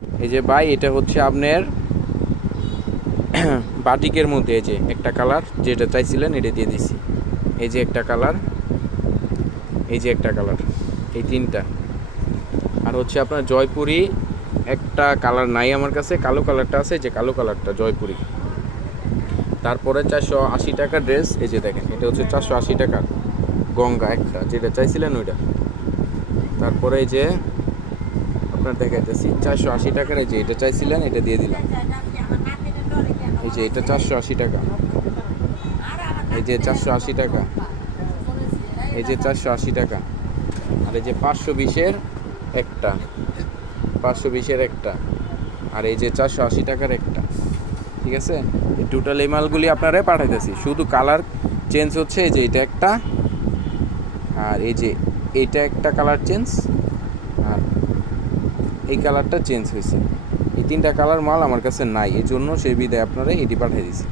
এই যে ভাই, এটা হচ্ছে আপনার বাটিকের মধ্যে এই যে একটা কালার যেটা চাইছিলেন এটা দিয়ে দিছি। এই যে একটা কালার, এই যে একটা কালার, এই তিনটা। আর হচ্ছে আপনার জয়পুরি একটা কালার নাই আমার কাছে, কালো কালারটা আছে, যে কালো কালারটা জয়পুরি। তারপরে 480 টাকা ড্রেস, এই যে দেখেন এটা হচ্ছে 480 টাকা গঙ্গা একটা, যেটা চাইছিলেন ওইটা। তারপরে এই যে আপনার দেখাইতেছি 480 টাকার, এই যে এটা চাইছিলেন এটা দিয়ে দিলাম। এই যে এটা 480 টাকা, এই যে 480 টাকা, এই যে 480 টাকা। আর এই যে 520-এর একটা, 520-এর একটা, আর এই যে 480 টাকার একটা। ঠিক আছে, এই টোটাল এই মালগুলি আপনারাই পাঠাইতেছি, শুধু কালার চেঞ্জ হচ্ছে। এই যে এটা একটা, আর এই যে এইটা একটা কালার চেঞ্জ, আর এই কালারটা চেঞ্জ হয়েছে। এই তিনটা কালার মাল আমার কাছে নাই, এই জন্য সেই বিদায় আপনারা এটি পাঠিয়ে দিছি।